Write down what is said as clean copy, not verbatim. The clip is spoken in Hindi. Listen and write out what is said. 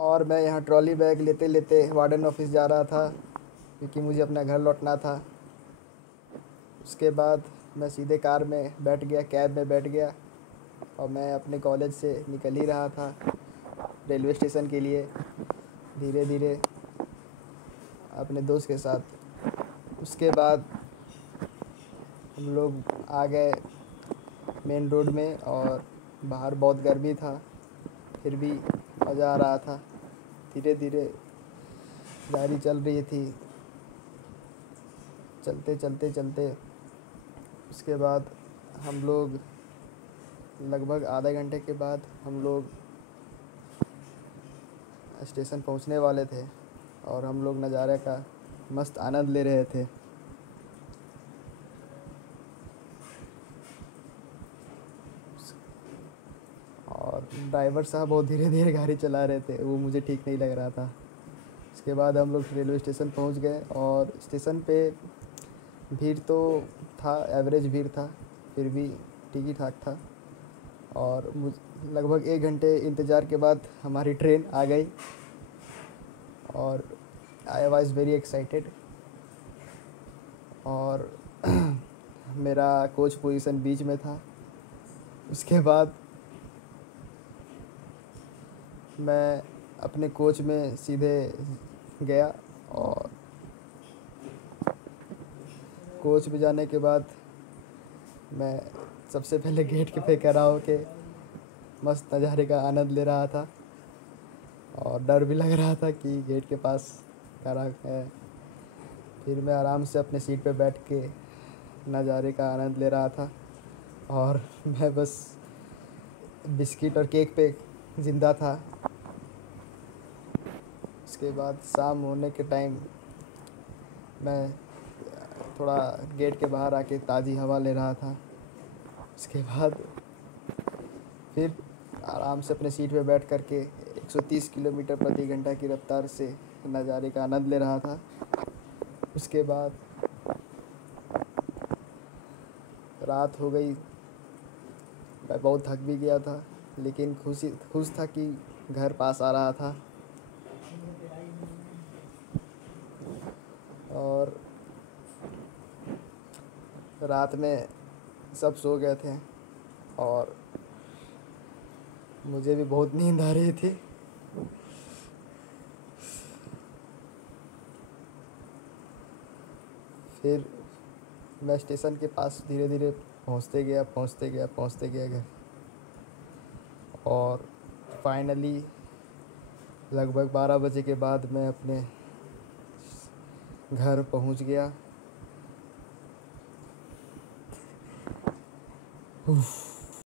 और मैं यहाँ ट्रॉली बैग लेते लेते वार्डन ऑफिस जा रहा था, क्योंकि मुझे अपना घर लौटना था। उसके बाद मैं सीधे कार में बैठ गया, कैब में बैठ गया, और मैं अपने कॉलेज से निकल ही रहा था रेलवे स्टेशन के लिए, धीरे धीरे अपने दोस्त के साथ। उसके बाद हम लोग आ गए मेन रोड में, और बाहर बहुत गर्मी था, फिर भी मज़ा आ रहा था। धीरे धीरे गाड़ी चल रही थी, चलते चलते चलते उसके बाद हम लोग लगभग आधे घंटे के बाद हम लोग स्टेशन पहुंचने वाले थे, और हम लोग नज़ारे का मस्त आनंद ले रहे थे। और ड्राइवर साहब बहुत धीरे धीरे गाड़ी चला रहे थे, वो मुझे ठीक नहीं लग रहा था। उसके बाद हम लोग रेलवे स्टेशन पहुंच गए, और स्टेशन पे भीड़ तो था, एवरेज भीड़ था, फिर भी ठीक ही ठाक था। और लगभग 1 घंटे इंतज़ार के बाद हमारी ट्रेन आ गई, और आई वॉज़ वेरी एक्साइटेड। और मेरा कोच पोजीशन बीच में था। उसके बाद मैं अपने कोच में सीधे गया, और कोच में जाने के बाद मैं सबसे पहले गेट के पे खड़ा होके मस्त नज़ारे का आनंद ले रहा था, और डर भी लग रहा था कि गेट के पास खड़ा है। फिर मैं आराम से अपने सीट पे बैठ के नज़ारे का आनंद ले रहा था, और मैं बस बिस्किट और केक पे ज़िंदा था। उसके बाद शाम होने के टाइम मैं थोड़ा गेट के बाहर आके ताज़ी हवा ले रहा था। उसके बाद फिर आराम से अपने सीट पे बैठ कर के 130 किलोमीटर प्रति घंटा की रफ्तार से नज़ारे का आनंद ले रहा था। उसके बाद रात हो गई, मैं बहुत थक भी गया था, लेकिन खुश था कि घर पास आ रहा था। और रात में सब सो गए थे, और मुझे भी बहुत नींद आ रही थी। फिर मैं स्टेशन के पास धीरे धीरे पहुंचते गया घर, और फाइनली लगभग 12 बजे के बाद मैं अपने घर पहुंच गया।